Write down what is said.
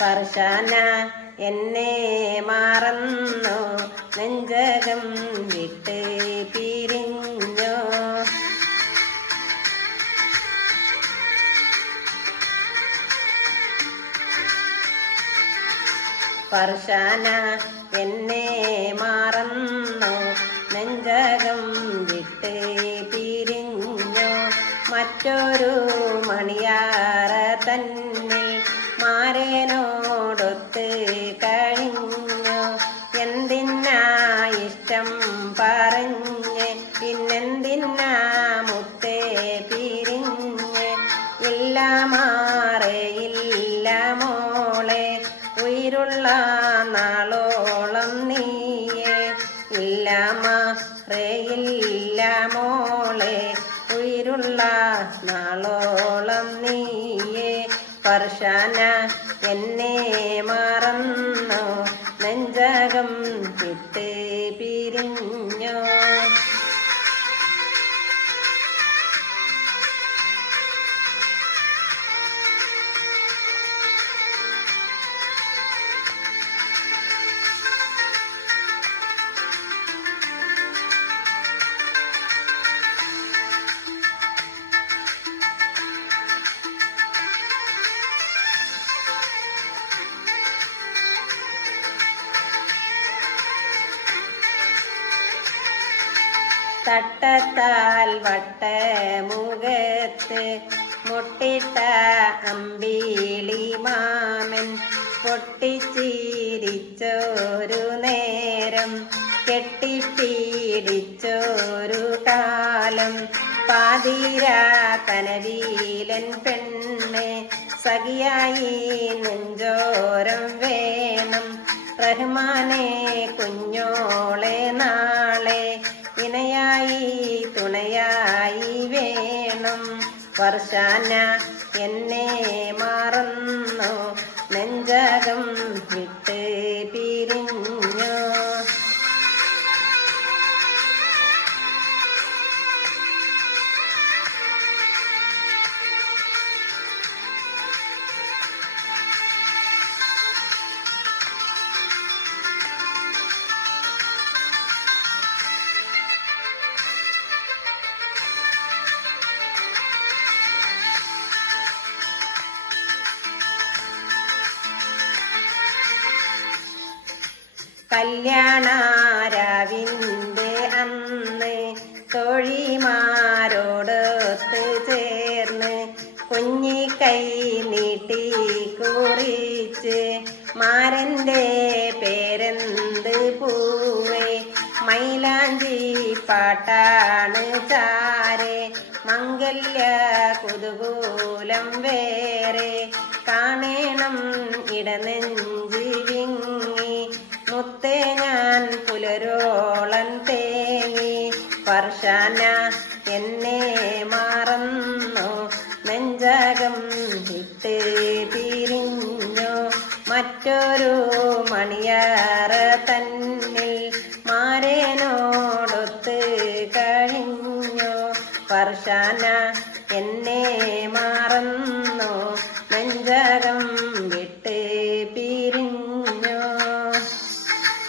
ഫർഷാന എന്നെ മറന്നു നെഞ്ചകം വിട്ട് പിരിഞ്ഞു. ഫർഷാന എന്നെ മറന്നു നെഞ്ചകം വിട്ട് പിരിഞ്ഞു. മറ്റൊരു മണിയാറ തന്നിൽ മാരനോടൊത്ത് കഴിഞ്ഞു. എന്തിനാ ഇഷ്ടം പറഞ്ഞ് പിന്നെന്തിനാ മുത്തേ പിരിഞ്ഞ്. ഇല്ല മാറേ ഇല്ല മോളെ ഉயிருള്ള നാളോളം നീയേ. ഇല്ല മാറേ ഇല്ല മോളെ ഉயிருള്ള നാളോളം നീയേ. ഫർഷാന എന്നെ മറന്നു നെഞ്ചകം വിട്ട് പിരിഞ്ഞു. തട്ടത്താൽ വട്ടമുഖത്ത് മുട്ടിട്ട അമ്പിളി മാമൻ പൊട്ടിച്ചിരിച്ചൊരു നേരം കെട്ടിപ്പിടിച്ചൊരു കാലം. പാതിരാ കനവിലൻ പെണ്ണ് സഖിയായി നെഞ്ചോരം വേണം. റഹ്മാനെ കുഞ്ഞോളെ നാളെ ഇണയായി തുണയായി വേണം. ഫർഷാന എന്നെ മറന്നു നെഞ്ചകം വിട്ട് പിരിഞ്ഞു. കല്യാണരാവിൻ്റെ അന്ന് തോഴിമാരോടൊത്ത് ചേർന്ന് കുഞ്ഞിക്കൈ നീട്ടി കുറിച്ച് മാരൻ്റെ പേരെന്ത് പൂവേ. മൈലാഞ്ചി പാട്ടാണ് ചാരെ മംഗല്യ കുതൂകൂലം വേറെ. കാണേണം ഇടനെഞ്ച് വിങ്ങി മുത്തേ ഞാൻ പുലരോളം തേങ്ങി. ഫർഷാന എന്നെ മറന്നു നെഞ്ചകം വിട്ട് പിരിഞ്ഞു. മറ്റൊരു മണിയാറ തന്നിൽ മാരനോടൊത്ത് കഴിഞ്ഞു. ഫർഷാന